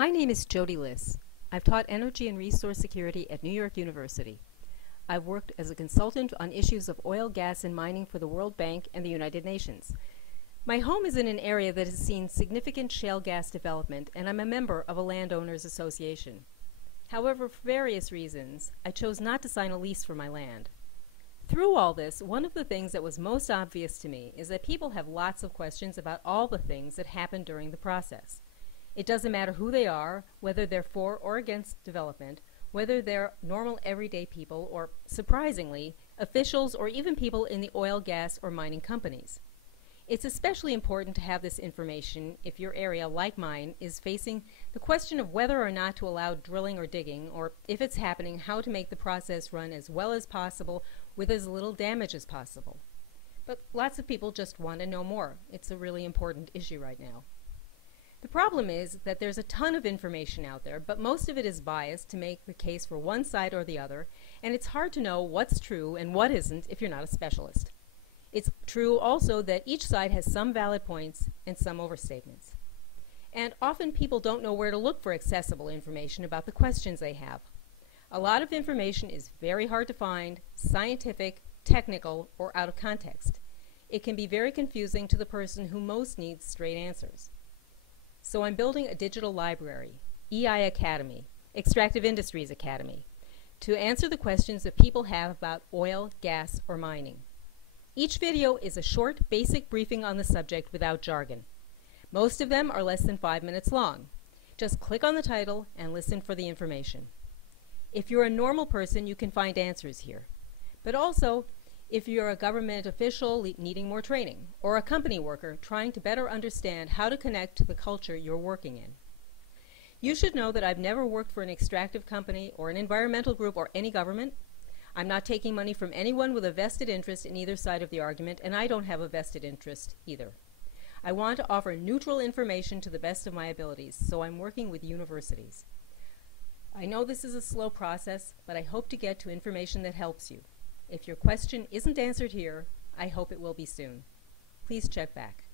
My name is Jody Liss. I've taught energy and resource security at New York University. I've worked as a consultant on issues of oil, gas, and mining for the World Bank and the United Nations. My home is in an area that has seen significant shale gas development, and I'm a member of a landowners association. However, for various reasons, I chose not to sign a lease for my land. Through all this, one of the things that was most obvious to me is that people have lots of questions about all the things that happen during the process. It doesn't matter who they are, whether they're for or against development, whether they're normal everyday people or, surprisingly, officials or even people in the oil, gas, or mining companies. It's especially important to have this information if your area, like mine, is facing the question of whether or not to allow drilling or digging, or if it's happening, how to make the process run as well as possible with as little damage as possible. But lots of people just want to know more. It's a really important issue right now. The problem is that there's a ton of information out there, but most of it is biased to make the case for one side or the other, and it's hard to know what's true and what isn't if you're not a specialist. It's true also that each side has some valid points and some overstatements. And often people don't know where to look for accessible information about the questions they have. A lot of information is very hard to find, scientific, technical, or out of context. It can be very confusing to the person who most needs straight answers. So I'm building a digital library, EI Academy, Extractive Industries Academy, to answer the questions that people have about oil, gas, or mining. Each video is a short, basic briefing on the subject without jargon. Most of them are less than 5 minutes long. Just click on the title and listen for the information. If you're a normal person, you can find answers here. But also, if you're a government official needing more training, or a company worker trying to better understand how to connect to the culture you're working in. You should know that I've never worked for an extractive company or an environmental group or any government. I'm not taking money from anyone with a vested interest in either side of the argument, and I don't have a vested interest either. I want to offer neutral information to the best of my abilities, so I'm working with universities. I know this is a slow process, but I hope to get to information that helps you. If your question isn't answered here, I hope it will be soon. Please check back.